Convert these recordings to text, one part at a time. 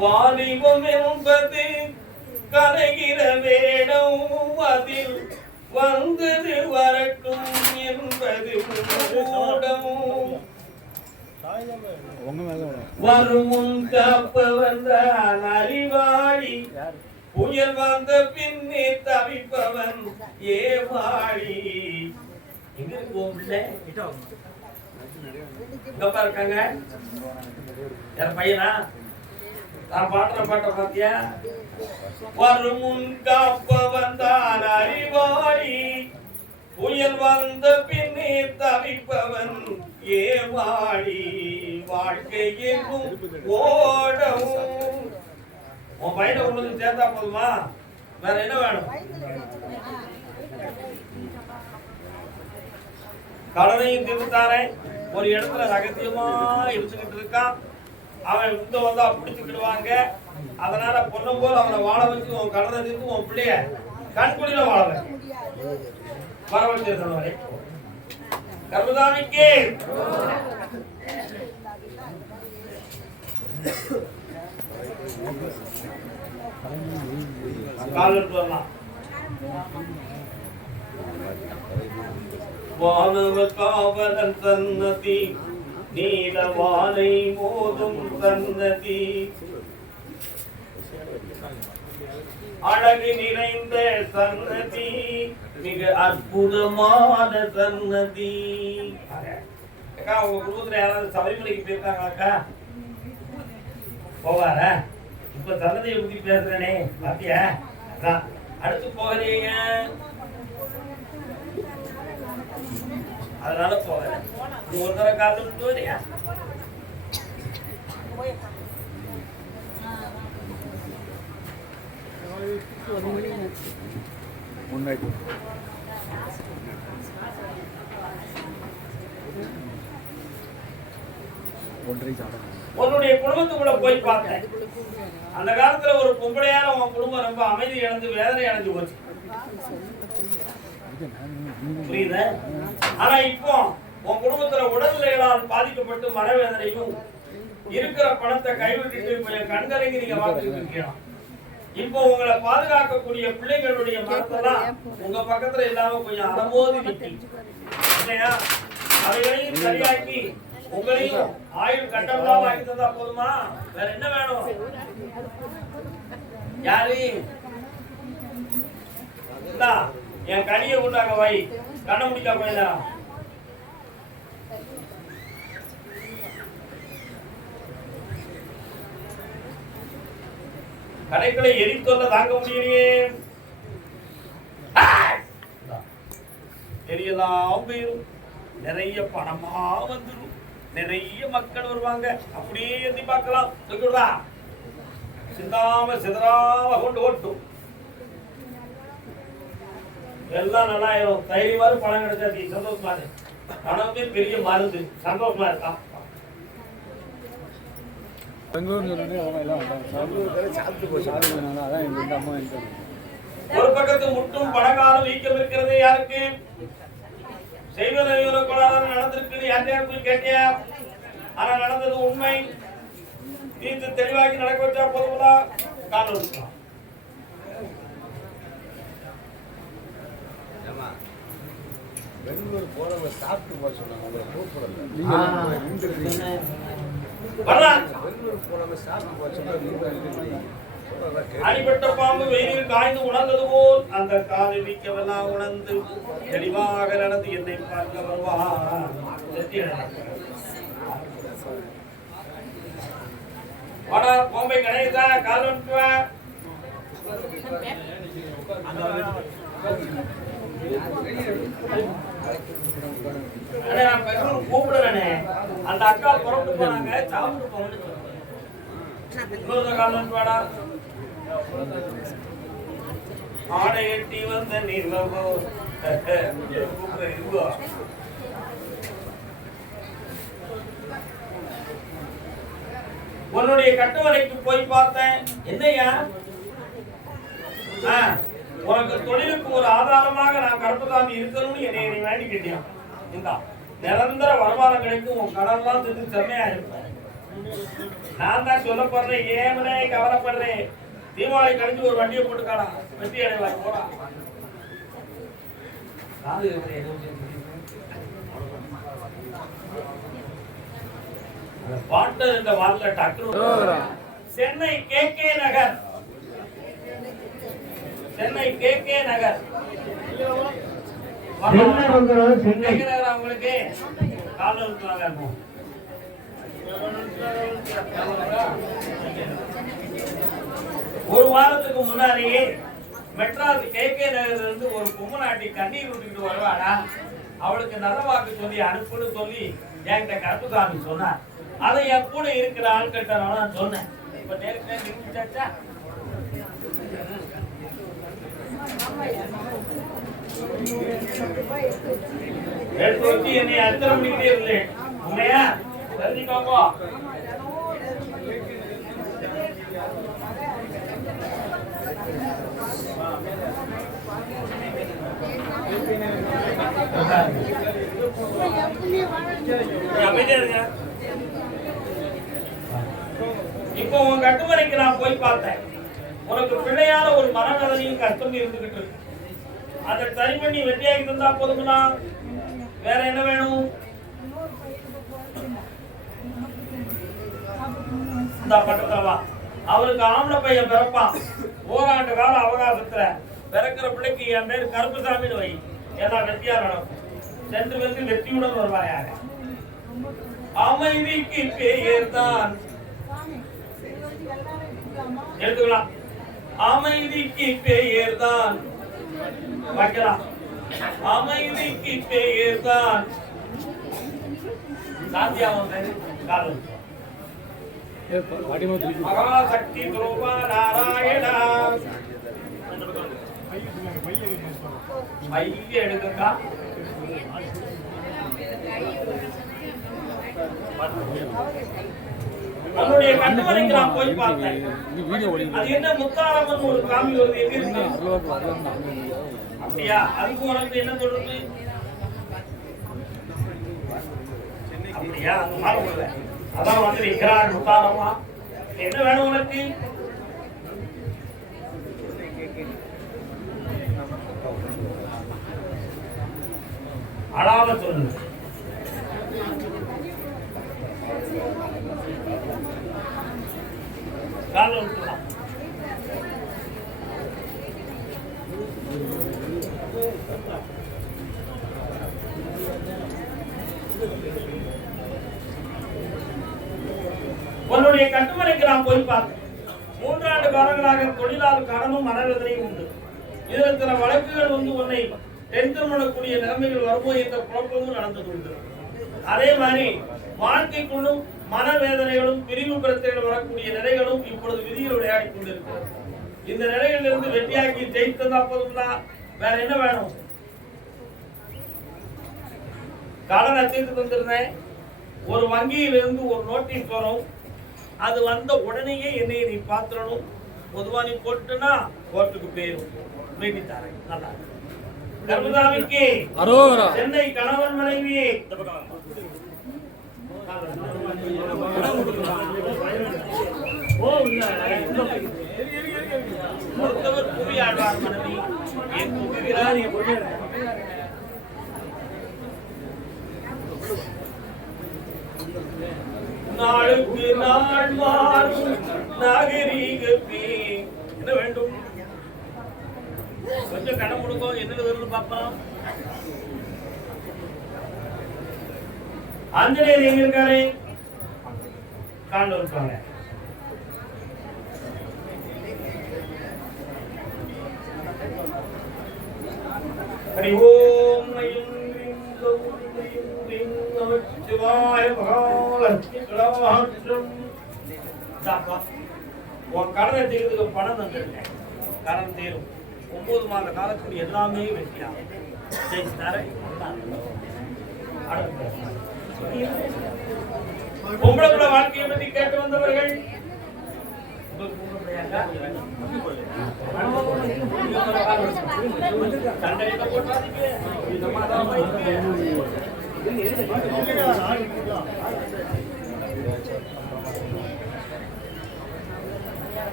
வாலிபம் என்பது கலைகிற வேடம், அதில் வந்தது வரட்டும் என்பது மூடம். வருமுன் காப்ப வந்தான் அறிவாளி, புயல் வந்த பின்னே தவிப்பவன் ஏவாளி. எங்க இருக்கும் இருக்காங்க யார் பையனா? நான் பாடுற பாட்ட பாத்தியா? வருமுன் காப்ப வந்தான் அறிவாளி, புயல் வந்த பின்னே தவிப்பவன் ஏவாளி. வாழ்க்கையும் ஓடவும். உன் பையனை உங்களுக்கு சேர்த்தா போதுமா? வேற என்ன வேணும்? கடனையும் தீர்த்தானே. ஒரு இடத்துல ரகசியமா இருந்துகிட்டு இருக்கான். அவன் இந்த வந்தா பிடிச்சுக்கிடுவாங்க. அதனால பொண்ணும் போல அவனை வாழ வச்சு உன் கடனை தீர்த்து உன் பிள்ளைய கண்குடியில வாழ வரவழைச்சிருக்கணும். கர்மதாமிக்கு காலத்து வரலாம். வானவ காவலன் சன்னதி, நீலவானை மோதும் சன்னதி, அழகு நிறைந்த சன்னதி, மிக அற்புதமான சன்னதி. அக்கா, உங்க குடும்பத்துல யாராவது சபரிமலைக்கு போயிருக்காங்களாக்கா? போவார? இப்ப சன்னதியை பத்தி பேசுறேனே பாத்தியா? அடுத்து போகலையே, அதனால போகல. ஒரு தடவை காத்து வரையா? உன்னுடைய குடும்பத்துக்குள்ள போய் பார்த்தேன். அந்த காலத்துல ஒரு பொம்பளையான உன் குடும்பம் ரொம்ப அமைதி இழந்து வேதனை அடைஞ்சு போச்சு. புரியுத? ஆனா இப்போ உன் குடும்பத்துல உடல்நிலைகளால் பாதிக்கப்பட்டு மனவேதனையும் இருக்கிற பணத்தை கைவிட்டுட்டு கண்கலங்கி நீங்க வாழ்ந்துட்டு இருக்கீங்க. இப்போ உங்களை பாதுகாக்கக்கூடிய பிள்ளைகளுடைய மனத்தெல்லாம் உங்க பக்கத்துல இல்லாம கொஞ்சம் அலமோதி நிற்கும் இல்லையா? அவைகளையும் சரியாக்கி உங்களையும் ஆயுள் கட்டம்லாம் வாங்கி தந்தா போதுமா? வேற என்ன வேணும்? யாரு என் கனியை கொண்டாங்க வை, கண்ண முடிக்கா போயிடா. கடைகளை எரித்தொல்ல தாங்க முடியலையே. எரியலாம் போயிடும். நிறைய பணமா வந்துடும். நிறைய மக்கள் வருவாங்க. அப்படியே எழுதி பார்க்கலாம். சிந்தாம சிதறாம கொண்டு ஓட்டும். எல்லாம் நல்லா ஆயிரும். தைரியமாறு பணம் கிடைச்சா நீ சந்தோஷமா இரு. பணமே பெரிய மருந்து. சந்தோஷமா இருக்கான். ஒரு பக்கத்து முட்டும் பணக்காலம் வீக்கம் இருக்கிறது. யாருக்கு செய்வன கொடாதான் நடந்திருக்கு. யார்ட்டையா போய் கேட்டியா? ஆனா நடந்தது உண்மை. தீர்த்து தெளிவாக்கி நடக்க வச்சா போதுங்களா? காலம் இருக்கலாம். பெங்களூர் போறவங்க சாப்பிட்டு போக சொன்னாங்க. அடிபட்ட பாம்பு வெயிலில் காய்ந்து உணர்ந்தது போல் அந்த காலை வீக்கவெல்லாம் உணர்ந்து தெளிவாக நடந்து என்னை பார்க்க வருவான். பாம்பை கணேசா கால் கூப்பிடுறேனே. அந்த அக்கா புறப்பட்டு போனாங்க. சாப்பிட்டு போகணும். ஆடை எட்டி வந்த நிலவோ உன்னுடைய கட்டுமனைக்கு போய் பார்த்தேன். என்னையா உனக்கு தொழிலுக்கு ஒரு ஆதாரமாக நான் கருப்பசாமி இருக்கணும்னு என்னை நீ வேண்டி கேட்டியா? இந்த நிரந்தர வருமானம் கிடைக்கும். உன் கடன்லாம் செஞ்சு செம்மையா இருப்பேன். நான் தான் சொல்ல போறேன், ஏமனே கவலைப்படுறேன். தீபாவளி கழிஞ்சு ஒரு வண்டியை போட்டுக்காடா, வெற்றி அடைவாய் போடா. பாட்டு இந்த வார்த்தை டக்குனு சென்னை கே நகர், சென்னை கே நகர் அவங்களுக்கு கால இருக்கும். ஒரு வாரத்துக்கு முன்னாடியே மெட்ராஸ் கே நகர்ல இருந்து ஒரு பொம்மநாட்டி கண்ணீர் விட்டுக்கிட்டு வருவாடா, அவளுக்கு நல்ல வாக்கு சொல்லி அனுப்புன்னு சொல்லி என்கிட்ட கருப்புசாமி சொன்னார். அதை என் கூட இருக்கிற ஆட்கிட்ட நான் சொன்னேன். இப்ப நேரத்தை நிறுத்திச்சாச்சா? எடுத்து வச்சு என்னை அர்த்தம் பண்ணிக்கிட்டே இருந்தேன். உண்மையா தெரிஞ்சுக்கோங்க. இப்போ உன் கட்டுமனைக்கு நான் போய் பார்த்தேன். உனக்கு பிள்ளையான ஒரு மனவேதனையும் கஷ்டம் இருந்துகிட்டு இருக்கு. அதை சரி பண்ணி வெற்றியாகி தந்தா போதுங்களா? வேற என்ன வேணும்? இந்த பக்கத்துலவா அவருக்கு ஆம்பளை பையன் பிறப்பான். ஓராண்டு கால அவகாசத்துல பிறக்கிற பிள்ளைக்கு என் பேர் கருப்புசாமின்னு வை, எல்லாம் வெற்றியா நடக்கும். சென்று வந்து வெற்றியுடன் வருவாயாக. அமைதிக்கு பேர் தான் எடுத்துக்கலாம். அமைதிக்கு பெயர் தான் வைக்கலாம். அமைதிக்கு பெயர் தான் மகாசக்தி துரோபா நாராயணா. பைய எடுக்கா. அவனுடைய கட்டுமனைக்கு நான் போய் பார்த்தேன். அது என்ன முத்தாரம்மன் ஒரு காமி வருது, எங்க இருக்கு? அப்படியா? அதுக்கு உனக்கு என்ன தொடர்பு? அப்படியா? அந்த மாதிரி அதான் வந்து நிற்கிறாள் முத்தாரம்மா. என்ன வேணும் உனக்கு? அழாத சொல்லு. உன்னுடைய கட்டுமனைக்கு நான் போய் பார்த்தேன். 3 ஆண்டு காலங்களாக தொழிலாளர் கடனும் மனவேதனையும் உண்டு. இதில் இருக்கிற வழக்குகள் வந்து உன்னை டென்ஷன் பண்ணக்கூடிய நிலைமைகள் வருமோ என்ற குழப்பமும் நடந்து கொள்கிறது. அதே மாதிரி வாழ்க்கைக்குள்ளும் மனவேதனைகளும் பிரிவு பிரச்சனைகள் வரக்கூடிய நிலைகளும் இப்பொழுது விதியில் விளையாடி கொண்டிருக்கிறது. இந்த நிலையிலிருந்து வெற்றியாக்கி ஜெயித்ததா போதும்னா வேற என்ன வேணும்? கடன் அச்சத்துக்கு வந்திருந்தேன். ஒரு வங்கியிலிருந்து ஒரு நோட்டீஸ் வரும். அது வந்த உடனேயே என்னை நீ பாத்துறணும். பொதுவா நீ போட்டுனா கோர்ட்டுக்கு போயிடும். மீட்டி தரேன். நல்லா கர்மதாமிக்கு சென்னை கணவன் மனைவி மருத்துவர் புவியாழ்வார் மனைவி என் புகுகிறார். நாளுக்கு நாள் மாறும் நாகரீகமே. என்ன வேண்டும்? கொஞ்சம் கடன் கொடுக்கும். என்ன வருது பாப்போம். ஆஞ்சநேயர் எங்க இருக்காரு? காண்ட இருக்காங்க. ஹரி ஓம் உன் கடனை தீர்றதுக்கு பணம் தந்துருக்கேன். கடன் தீரும். 9 மாத காலத்துக்கு எல்லாமே வெற்றியாகும். பொம்பளை வாழ்க்கையை பற்றி கேட்டு வந்தவர்கள்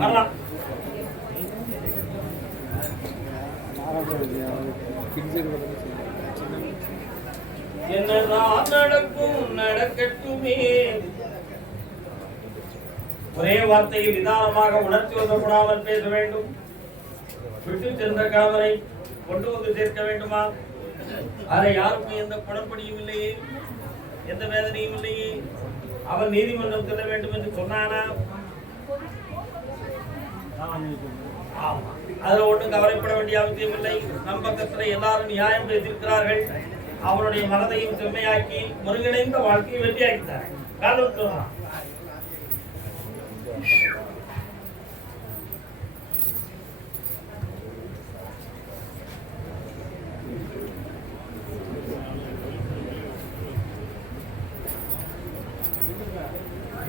வரலாம். என்னதான் நடக்கும் நடக்கட்டுமே. ஒரே வார்த்தையில் நிதானமாக உணர்ச்சி வசப்படாமல் பேச வேண்டும். விட்டு சென்ற கணவரை கொண்டு வந்து சேர்க்க வேண்டுமா? அதை யாருக்கும் எந்த குணப்படியும் இல்லையே, எந்த வேதனையும் இல்லையே. அவன் நீதிமன்றம் செல்ல வேண்டும் என்று சொன்னானா? ஆமா, அதுல ஒன்றும் கவலைப்பட வேண்டிய அவசியம் இல்லை. நம் பக்கத்துல எல்லாரும் நியாயம் பேசியிருக்கிறார்கள். அவனுடைய மனதையும் செம்மையாக்கி ஒருங்கிணைந்த வாழ்க்கையை வெற்றியாக்கிட்டார். காரணம் சொல்லலாம்.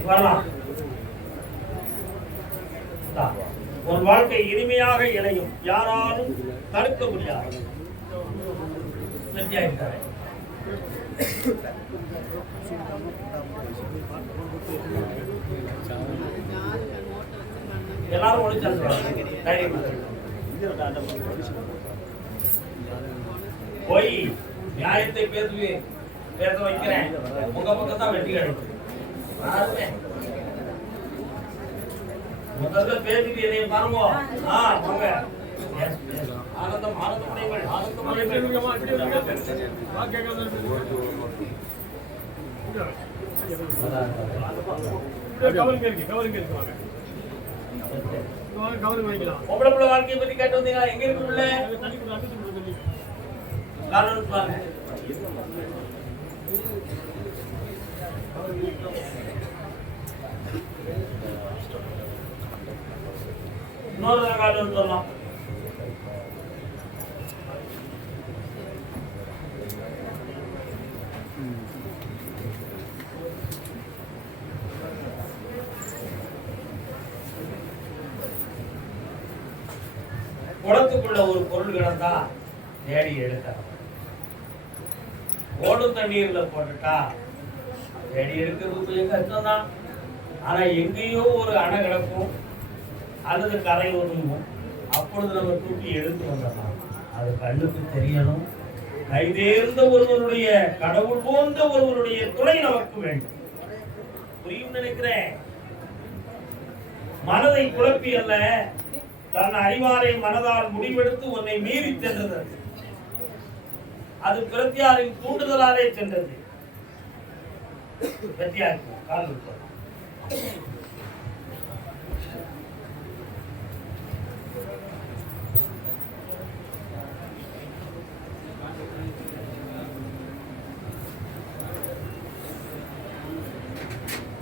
வரலாம். ஒரு வாழ்க்கை இனிமையாக இணையும், யாராலும் தடுக்க முடியாது. எல்லாரும் போய் நியாயத்தை பேச வைக்கிறேன். உங்க பக்கம் தான் வெற்றி கிடைக்கும். முதல்ல பேசிட்டு என்னைய பாருங்க. வாங்க. ஆனந்தம் ஆனந்தமடைங்கள். பொம்பளை பிள்ளை வாழ்க்கையை பத்தி கேட்டு வந்தீங்களா? எங்க இருக்கு பிள்ளை? இன்னொரு காலம் சொல்லலாம். குளத்துக்குள்ள ஒரு பொருள் கிடந்தா தேடி எடுக்க, ஓடும் தண்ணீர்ல போட்டுட்டா தேடி எடுக்கிறது கொஞ்சம் கஷ்டம் தான். ஆனா எங்கேயோ ஒரு அணை கிடக்கும் அல்லது கரை ஒதுங்கும். அப்பொழுது நம்ம தூக்கி எடுத்து வந்துடலாம். அது கண்ணுக்கு தெரியணும். கைதேர்ந்த ஒருவருடைய, கடவுள் போன்ற ஒருவருடைய துணை நமக்கு வேண்டும். புரியும் நினைக்கிறேன். மனதை குழப்பி அல்ல, தன் அறிவாரை மனதால் முடிவெடுத்து உன்னை மீறி சென்றது. அது பிரத்யாரின் தூண்டுதலாலே சென்றது. பிரத்யாருக்கு கால்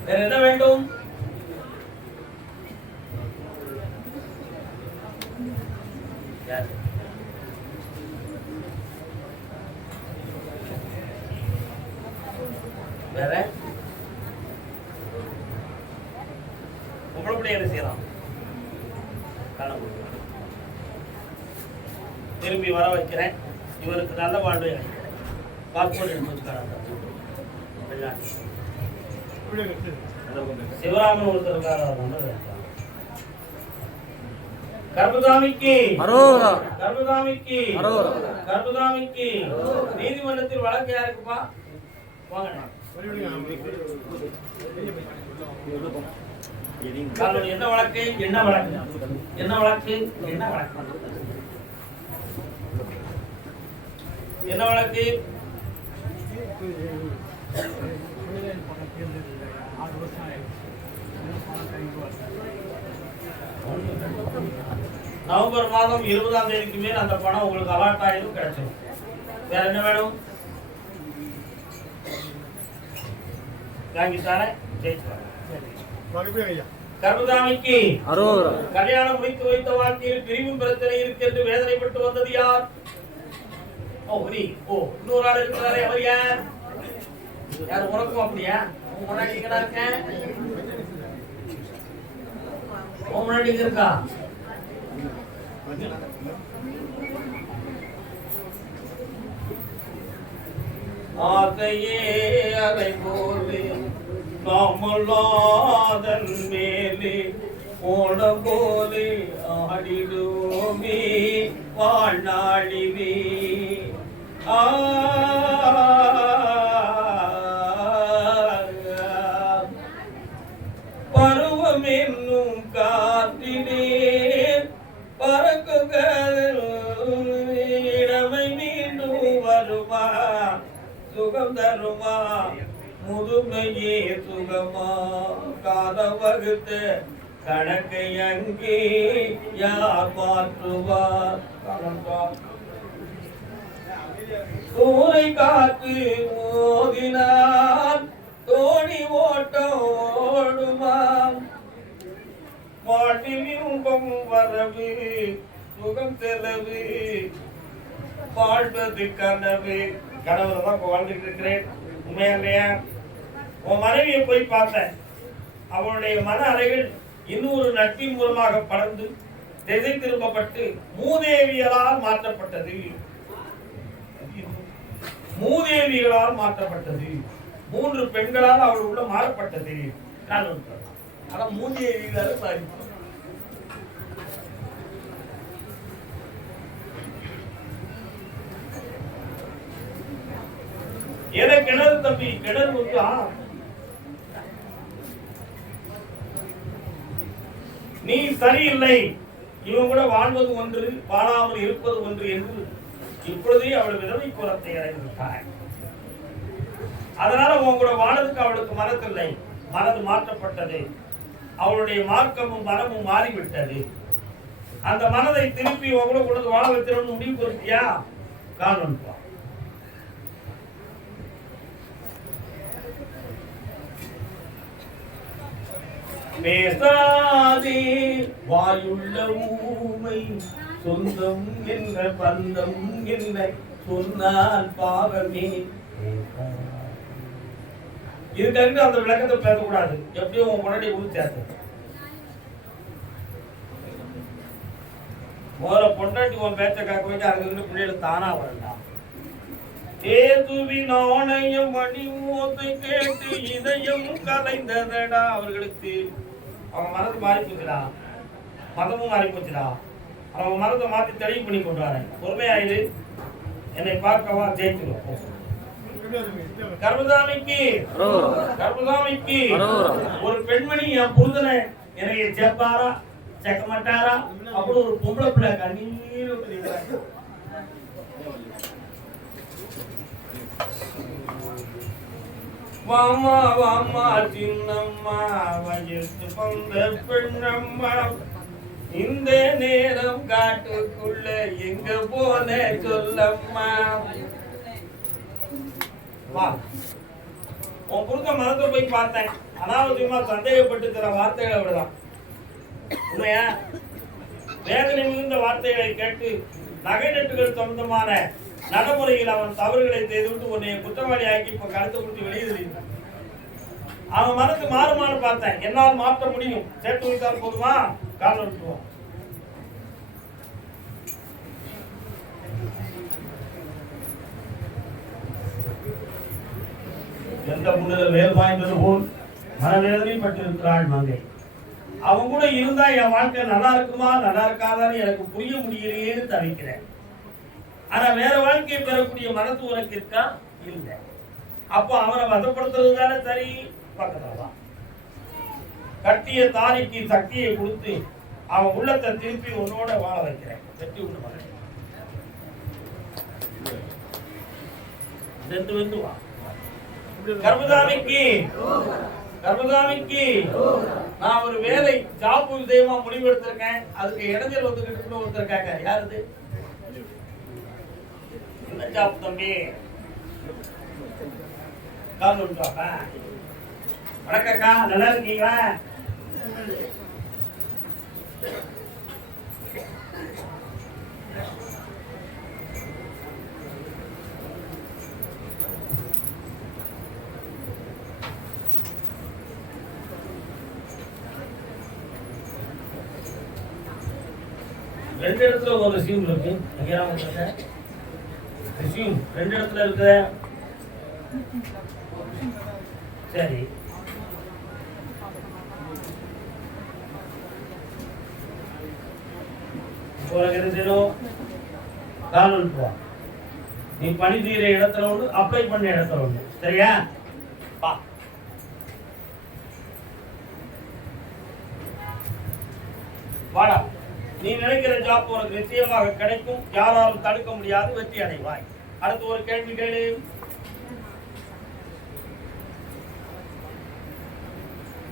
வேற என்ன வேண்டும்? வேற உங்களை என்ன செய்யலாம்? திரும்பி வர வைக்கிறேன். இவருக்கு நல்ல வாழ்வை அளிக்கிறேன். பாஸ்போர்ட் எடுத்து வச்சுக்கிறாங்க. சிவராமன் ஒருத்தருக்காக கர்பதாமிக்கு நீதிமன்றத்தில் வழக்கு யாருக்குப்பா? என்ன வழக்கு? என்ன வழக்கு? என்ன வழக்கு? என்ன வழக்கு? என்ன வழக்கு? நவம்பர் மாதம் 20ஆம் தேதிக்கு மேல் அந்த பணம் உங்களுக்கு அலாட் ஆயிடும், கிடைச்சிடும். வேற என்ன வேணும்? கர்பதாமிக்கு கல்யாணம் முடித்து வைத்த வாழ்க்கையில் பிரிவும் பிரச்சனை இருக்கு என்று வேதனைப்பட்டு வந்தது யார்? இன்னொரு ஆள் இருக்கிறாரே, அவர் யார்? யார்? உனக்கும் அப்படியா? முன்னாடி இருக்கேன், முன்னாடி இருக்கா? ஆசையே அலை போலே நாமல்லாதன் மேலே போன போலே ஆடிடுவோமே வாழ்நாளிலே பருவம் என்னும் காத்திலே பறக்குகளை மீண்டும் வருமா சுகம் தருமா முதுமையே சுகமா கால வகுத்த கணக்கை அங்கே யார் மாற்றுவார் சூறை காத்து மோதினார் தோணி ஓட்டம் ஓடுமாம் பாட்டில் இன்பம் வரவு சுகம் செலவு வாழ்வது கனவு கனவுல தான் இப்போ வாழ்ந்துட்டு இருக்கிறேன். உண்மையா இல்லையா? உன் மனைவியை போய் பார்த்தேன். அவனுடைய மன அறைகள் இன்னொரு நட்பின் மூலமாக பறந்து திசை திரும்பப்பட்டு மூதேவியலால் மாற்றப்பட்டது. மூதேவிகளால் மாற்றப்பட்டது. 3 பெண்களால் அவள் உள்ள மாறப்பட்டது. ஆனா மூதேவிகளால் பாதிப்பு. எதை கிணறு தம்பி கிணறு வந்து நீ சரியில்லை, இவன் கூட வாழ்வது ஒன்று வாழாமல் இருப்பது ஒன்று என்று இப்பொழுதே அவள் விதவை குலத்தை அடைந்துவிட்டாள். அதனால உன் கூட வாழறதுக்கு அவளுக்கு மனதில்லை, மனது மாற்றப்பட்டது. அவளுடைய மார்க்கமும் மனமும் மாறிவிட்டது. அந்த மனதை திருப்பி உங்களை கொண்டு வாழ வைத்திருன்னு முடிவு கொடுத்தியா? காரணம் பேசாதே வாயுள்ள ஊமை சொந்தம் என்ற பந்தம் என்ன சொன்னால் பாவமே. இதுக்கு அந்த விளக்கத்தை பேசக்கூடாது. எப்படியும் உன் முன்னாடி உறுத்தாது. முதல்ல பொண்டாட்டி உன் பேச்ச காக்க வச்சு அங்க இருந்து பிள்ளைகள் தானா வரலாம். ஏதுவி நாணயம் மணி மூத்தை கேட்டு இதயம் கலைந்ததடா. அவர்களுக்கு அவங்க மனது மாறி போச்சுடா, மதமும் மாறி போச்சுடா. அவங்க மனதை மாற்றி தெளிவு பண்ணி கொண்டாரு. பொறுமையாயிரு, என்னை பார்க்கவா ஜெயிச்சிருவோம். கர்மசாமிக்கு கர்மசாமிக்கு ஒரு பெண்மணி என் புருஷனை என்னைய ஜெப்பாரா செக்க மாட்டாரா அப்படி ஒரு பொம்பளை பிள்ளை கண்ணீர். வாமா வாமா சின்னம்மா வயசு வந்த பெண்ணம்மா, இந்த நேரம் காட்டுக்குள்ள எங்க போன சொல்லம்மா. வா, உன் புருஷ மனத்தை போய் பார்த்தேன். அனாவசியமா சந்தேகப்பட்டு தர வார்த்தைகளை விடலாம். உண்மையா? வேதனை மிகுந்த வார்த்தைகளை கேட்டு நகை நட்டுகள் சொந்தமான நடைமுறையில் அவன் தவறுகளை செய்துவிட்டு உன்னை குற்றவாளி ஆக்கி இப்ப கடத்த கொடுத்து வெளியேறினான். அவன் மனசு மாறுமானு பார்த்தேன். என்னால் மாற்ற முடியும். சேர்த்து வைத்தால் போதுமா? கால விட்டுருவோம். எந்த முன்னிலை வேல் வாய்ந்தது போல் மனவேதனைப்பட்டிருக்கிறாள் மங்கை. அவன் கூட இருந்தா என் வாழ்க்கை நல்லா இருக்குமா நல்லா இருக்காதான்னு எனக்கு புரிய முடியலையேன்னு தவிக்கிறேன். ஆனா வேற வாழ்க்கையை பெறக்கூடிய மனசு உனக்கு இருக்கா? இல்லை. அப்போ அவனை வசப்படுத்துறது தானே சரி. பக்கத்துலதான் கட்டிய தாலிக்கு சக்தியை கொடுத்து அவன் உள்ளத்தை திருப்பி உன்னோட வாழ வைக்கிறேன். வெற்றி உண்டு மகன். சென்று வந்து வா. கர்மசாமிக்கு கர்மசாமிக்கு நான் ஒரு வேலை ஜாப் விஷயமா முடிவெடுத்திருக்கேன். அதுக்கு இடைஞ்சல் வந்துகிட்டு ஒருத்தருக்காங்க. யாருது? என்ன ஜாப் தம்பி? வணக்கக்கா, நல்லா இருக்கீங்களா? ரெண்டு இடத்துல ஒரு ரெசியூம் இருக்கு. ரெசியூம் ரெண்டு இடத்துல இருக்கு. சரி, உனக்கு என்ன செய்யணும்? கால் வா. நீ பணி தீர இடத்துல ஒன்று, அப்ளை பண்ண இடத்துல ஒன்று. சரியா? வா. வாடா. நீ நினைக்கிற ஜாப் உனக்கு நிச்சயமாக கிடைக்கும். யாராலும் தடுக்க முடியாது. வெற்றி அடைவாய். அடுத்து ஒரு கேள்வி கேளு.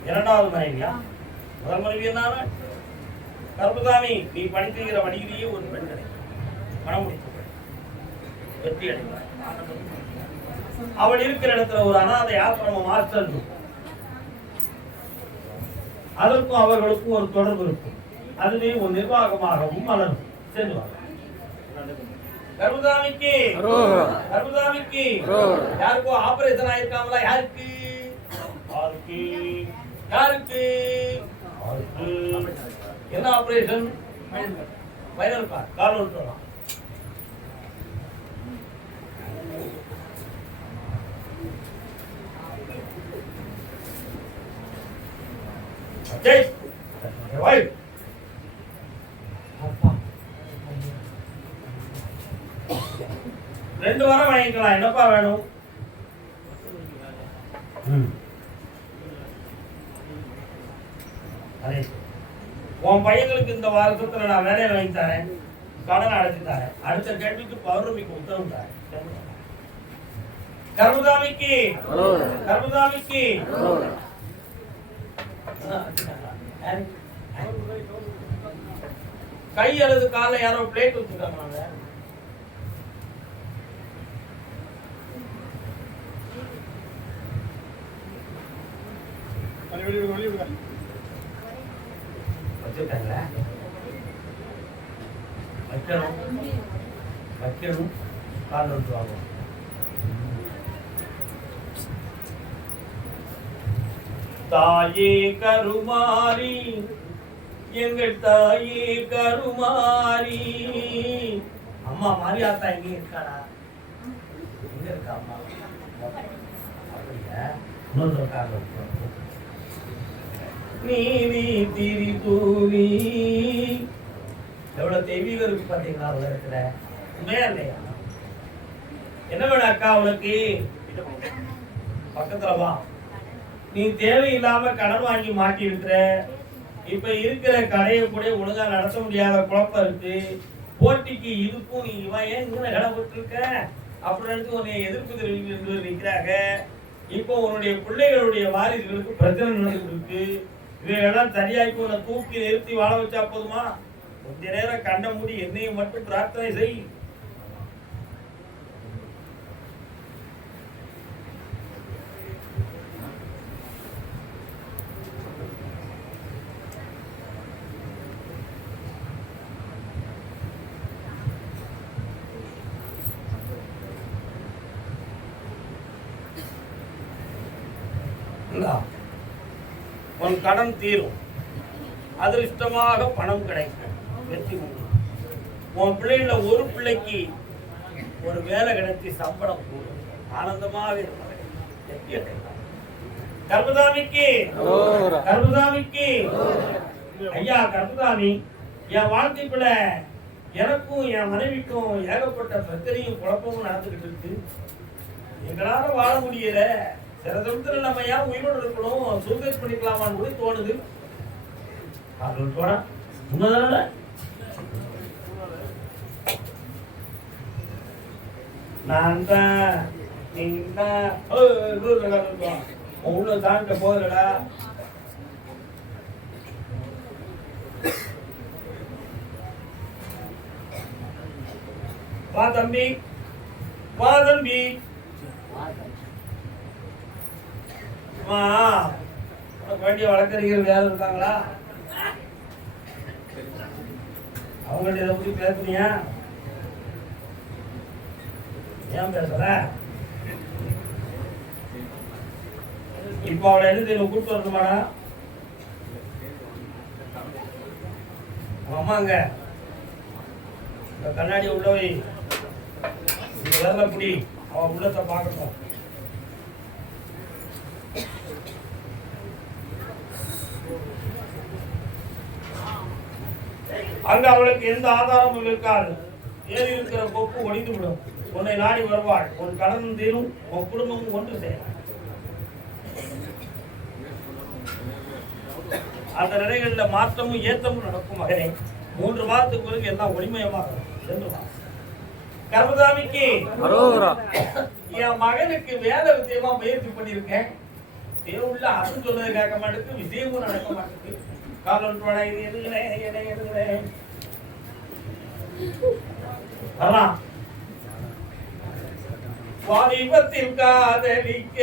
இரண்டாவது மனைவியா? முதல் மனைவி என்ன? கர்மசாமி, நீ படித்துகிற வழியிலேயே ஒரு பெண் கிடைக்கும். மனம் முடித்து வெற்றி அடைவாய். அவள் இருக்கிற இடத்துல ஒரு அனாதை ஆசிரமம் மாஸ்டர் இருக்கும். அதற்கும் அவர்களுக்கும் ஒரு தொடர்பு இருக்கும். அதுவே ஒரு நிர்வாகமாகவும் மலரும். சென்று வாங்க. கர்மசாமிக்கு கர்மசாமிக்கு யாருக்கோ ஆபரேஷன் ஆயிருக்காங்களா? யாருக்கு யாருக்கு யாருக்கு என்ன ஆபரேஷன்? ஃபைனல் கால் விட்டுறலாம். ரெண்டு வாரம் வாங்கிக்கலாம். என்னப்பா வேணும்? உன் பையங்களுக்கு இந்த வாரத்துல நான் வேலையை வாங்கி தரேன், கடன் அடைச்சு தரேன். அடுத்த கேள்விக்கு பௌர்ணமிக்கு உத்தரவு தரேன். கர்மசாமிக்கு கர்மசாமிக்கு கை அல்லது கால யாரோ பிளேட் வச்சுருக்காங்க. வச்சுட்டாங்களா? வைக்கணும் வைக்கணும். கால் விட்டு வாங்க. தாயே கருமாரி, எங்கள் தாயே கருமாரி. அம்மா மாரியாத்தா எங்க இருக்காடா? எங்க இருக்கா அம்மா? அப்படியா? இன்னொரு நீதி திரி தூவி. எவ்வளவு தெய்வீகம் இருக்கு பாத்தீங்களா அவள இருக்கிற? உண்மையா இல்லையா? என்ன வேணும் அக்கா உனக்கு? பக்கத்துல வா. நீ தேவையில்லாம கடன் வாங்கி மாட்டி இருக்கிற. இப்ப இருக்கிற கடையை கூட ஒழுங்கா நடத்த முடியாத குழப்பம் இருக்கு. போட்டிக்கு இதுக்கும் நீ இவன் ஏன் இங்க கடை போட்டிருக்க அப்படின்னு உன்னை எதிர்ப்பு தெரிவித்து நிற்கிறாங்க. இப்போ உன்னுடைய பிள்ளைகளுடைய வாரிசுகளுக்கு பிரச்சனை நடந்துட்டு இருக்கு. இவையெல்லாம் சரியாக்கி உன்னை தூக்கி நிறுத்தி வாழ வச்சா போதுமா? கொஞ்ச நேரம் கண்ட மூடி என்னையும் மட்டும் பிரார்த்தனை செய். உன் கடன் தீரும். அதிர்ஷ்டமாக பணம் கிடைக்கும். வெற்றி உண்டு. உன் பிள்ளைகள ஒரு பிள்ளைக்கு ஒரு வேலை கிடைச்சி சம்பளம் கூடும். ஆனந்தமாக இருப்பாங்க. கர்மசாமிக்கு கர்மசாமிக்கு ஐயா கர்மசாமி, என் வாழ்க்கைக்குள்ள எனக்கும் என் மனைவிக்கும் ஏகப்பட்ட பிரச்சனையும் குழப்பமும் நடந்துகிட்டு இருக்கு. எங்களால வாழ முடியல. சில சமயத்துல நம்ம ஏன் உயிரோடு இருக்கணும், சூசைட் பண்ணிக்கலாமான்னு கூட தோணுது. உண்மைதான? நான் தான் நீங்க உள்ள தாண்ட போதலடா. வா தம்பி, வா தம்பி. வேண்டிய வழக்கறிஞர்கள் யாரும் இருக்காங்களா? அவங்கள்ட்ட இதை பத்தி பேசுனியா? ஏன் பேசல? இப்ப அவளை என்ன செய்யணும்? கூப்பிட்டு வரணுமாடா? அம்மாங்க இந்த கண்ணாடி உள்ளவை வேலை புடி. அவன் உள்ளத்தை பார்க்கட்டும். அங்க அவளுக்கு எந்த ஆதாரமும் இருக்காது. ஏறி இருக்கிற கொப்பு ஒடிந்து விடும். உன்னை நாடி வருவாள். உன் கடன் தீரும், உன் குடும்பமும் ஒன்று சேரும். அந்த நிலைகளில் மாற்றமும் ஏற்றமும் நடக்கும் மகனே. 3 மாதத்துக்கு பிறகு எல்லாம் ஒளிமயமாக சென்று வா. கர்மதாமிக்கு என் மகனுக்கு வேலை விஷயமா முயற்சி பண்ணியிருக்கேன். தேவுள்ள அது சொன்னது கேட்க மாட்டேங்குது, விஷயமும் நடக்க மாட்டேங்குது. காலம் இது எதுகிறேன் வாலிபத்தில் காதலிக்க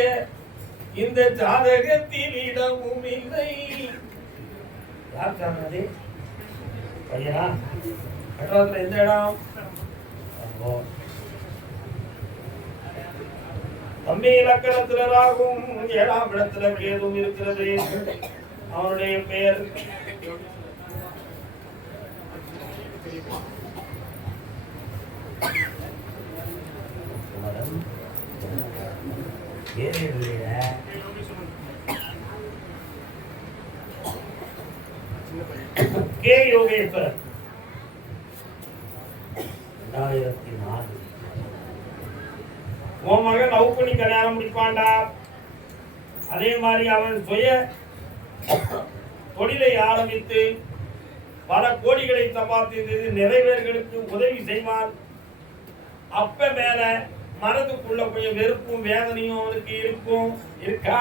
இந்த ஜாதகத்தில் இடமும் இல்லை. யார் சொன்னது? பையனா? மெட்ராஸ்ல எந்த இடம்? தம்பி இலக்கணத்துல ராகும், 7ஆம் இடத்துல கேதும் இருக்கிறது. அவனுடைய பெயர் கே யோகேஸ்வரன். 2004 உன் மகன் லவ் பண்ணி கல்யாணம் முடிப்பான்டா. அதே மாதிரி அவன் சுய தொழிலை ஆரம்பித்து பல கோடிகளை சம்பாதித்து நிறைவேறுகளுக்கு உதவி செய்வான். அப்ப மேல மனதுக்குள்ள கொஞ்சம் வெறுப்பும் வேதனையும் அவனுக்கு இருக்கா.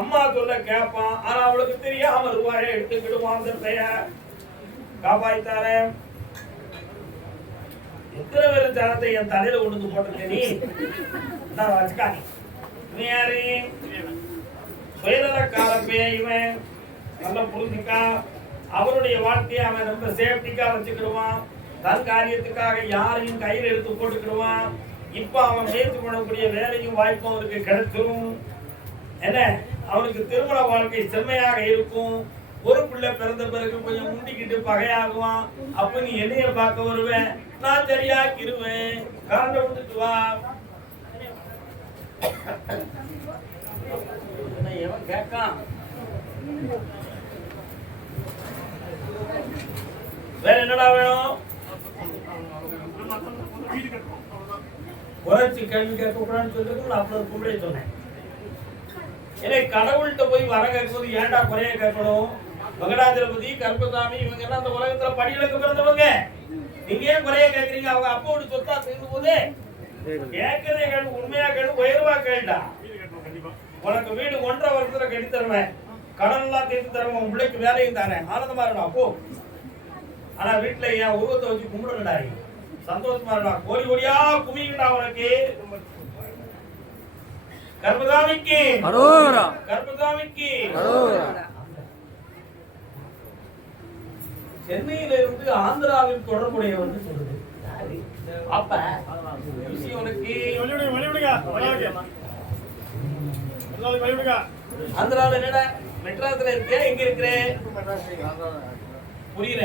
அம்மா சொல்ல கேட்பான். ஆனா அவளுக்கு தெரியாம ரூபாயை எடுத்துக்கிடுவான். அந்த பெயர் காப்பாய்த்தார எத்தனை பேர் தரத்தை என் தலையில கொண்டு போட்டிருக்க நீ வச்சுக்கானி. நீ யாரு? சுயநலக்காரப்பே. இவன் நல்லா புரிஞ்சுக்கா. அவருடைய வாழ்க்கையை அவன் ரொம்ப சேஃப்டிக்கா வச்சுக்கிடுவான். தன் காரியத்துக்காக யாரையும் கையில் எடுத்து போட்டுக்கிடுவான். இப்ப அவன் முயற்சி பண்ணக்கூடிய வேலையும் வாய்ப்பும் அவனுக்கு கிடைச்சிரும். என்ன, அவனுக்கு திருமண வாழ்க்கை செம்மையாக இருக்கும். ஒரு பிள்ளை பிறந்த பிறகு கொஞ்சம் முண்டிக்கிட்டு பகையாகுவான். அப்ப நீ என்னைய பார்க்க வருவேன், நான் சரியாக்கிடுவேன். கரண்ட விட்டுட்டு வா. எவன் கேட்கான்? வேற என்னடா வேணும்? குறைச்சி கேள்வி கேட்க கூடாதுன்னு சொல்லிட்டு அப்படி கும்பிட சொன்னேன். ஏன்னா கடவுள்கிட்ட போய் வர கேட்கும்போது ஏன்டா குறைய கேட்கணும்? வெங்கடாஜலபதி, கருப்பசாமி இவங்க எல்லாம் அந்த உலகத்துல படிகளுக்கு பிறந்தவங்க. நீங்க ஏன் குறைய கேட்கறீங்க? அவங்க அப்போட சொத்தா செய்யும் போது கேட்கறதே கேள்வி, உண்மையா கேள்வி, உயர்வா கேள்டா. உனக்கு வீடு 1.5 வருஷத்துல கட்டி தருவேன், கடன் எல்லாம் தீர்த்து தருவேன், உன் பிள்ளைக்கு வேலையும் தானே, ஆனந்தமா இருக்கணும். அப்போ ஆனா வீட்டுல என் உருவத்தை வச்சு கும்பிடுங்கடா, சந்தோஷமா இருக்கா. கோடி கோடியா குமிங்கடா உனக்கு. கர்மதாமிக்கு கர்மதாமிக்கு சென்னையில இருந்து ஆந்திராவில் தொடர்புடையவர் சொல்லுது. அப்ப உனக்கு ஆந்திராவில் என்னடா மெட்ராஸ்ல இருக்க? எங்க இருக்கிற? புரியல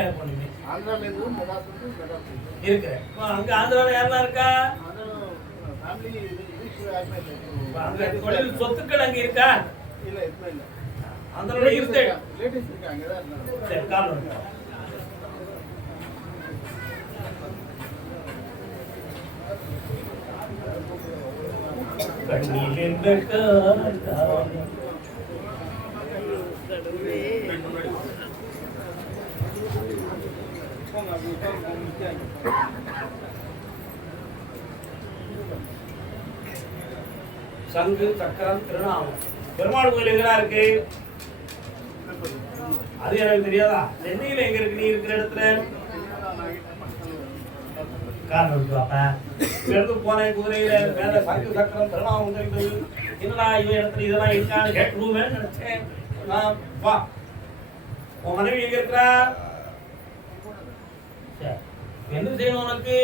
இருக்கிற. அங்க ஆந்திராவில் யாரெல்லாம் இருக்கா? அங்க தொழில் சொத்துக்கள் அங்க இருக்கா? அந்த இருக்கு. சங்கு, சக்கரம், திருநாமம். பெருமாள் கோயில் எங்கடா இருக்கு? அது எனக்கு தெரியாதா? சென்னையில எங்க இருக்கு? நீ இருக்கிற இடத்துல போனேன். குதிரையில மேல சங்கு, சக்கரம், திருநாமம் தெரிந்தது. என்னடா இவன் இடத்துல இதெல்லாம் இருக்கான்னு கேட்கணுமே நினைச்சேன். வா, உன் மனைவி எங்க இருக்கிறா? என்ன செய்யணும் உனக்கு?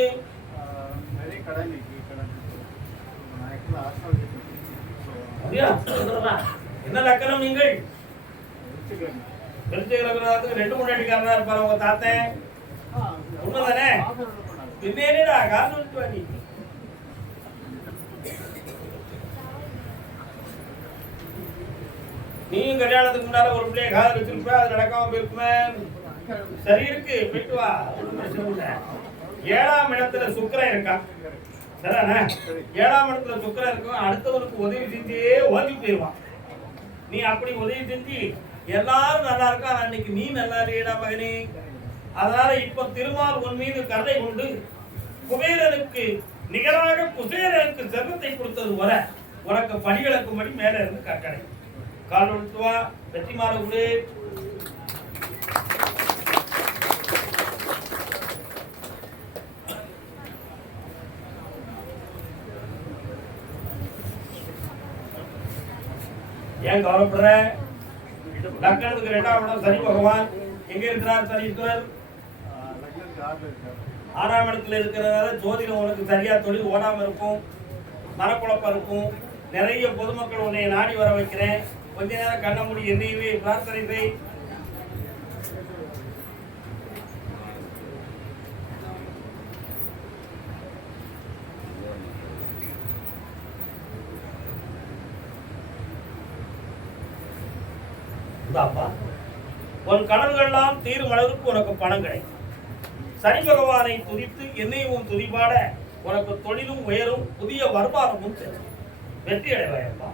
என்ன லக்கணம் நீங்கள்? விருச்சிக 2 முன்னாடிக்காரனா இருப்பாரு உங்க தாத்தன். உண்மைதானே? பின்னேடா காரணம் விட்டு நீ நீயும் கல்யாணத்துக்கு முன்னால ஒரு பிள்ளைய காதல் வச்சிருப்ப, அது நடக்காம போயிருக்குமே. சரி இருக்கு, போயிட்டு வா, ஒண்ணும் பிரச்சனை இல்லை. 7ஆம் இடத்துல சுக்கிரன் இருக்கான், சரிதானே? 7ஆம் இடத்துல சுக்கிரன் இருக்கும், அடுத்தவனுக்கு உதவி செஞ்சே ஓடி போயிடுவான். நீ அப்படி உதவி செஞ்சு எல்லாரும் நல்லா இருக்கா, அன்னைக்கு நீ நல்லா இல்லையடா மகனே. அதனால இப்ப திருமால் உன் மீது கருணை கொண்டு குபேரனுக்கு நிகராக குபேரனுக்கு செல்வத்தை கொடுத்தது வர உனக்கு பணிகளுக்கும்படி மேல இருந்து கட்டளை. கால் ஒழுத்துவா, வெற்றி மாற கொடு. ஏன் கவலைப்படுற? லக்னத்துக்கு 2ஆம் இடம் சனி பகவான் எங்க இருக்கிறார்? சனீஸ்வரர் 6ஆம் இடத்துல இருக்கிறதால ஜோதிடம் உனக்கு சரியா தொழில் ஓடாம இருக்கும், மனக்குழப்பம் இருக்கும். நிறைய பொதுமக்கள் உன்னை நாடி வர வைக்கிறேன். கொஞ்ச நேரம் கண்ண மூடி என்னையவே பிரார்த்தனை செய். உன் கனவுகள்லாம் தீரும் அளவுக்கு உனக்கு பணம் கிடைக்கும். சனி பகவானை துதித்து என்னையும் துதிபாட உனக்கு தொழிலும் உயரும், புதிய வருமானமும் வெற்றி அடைவாயப்பா.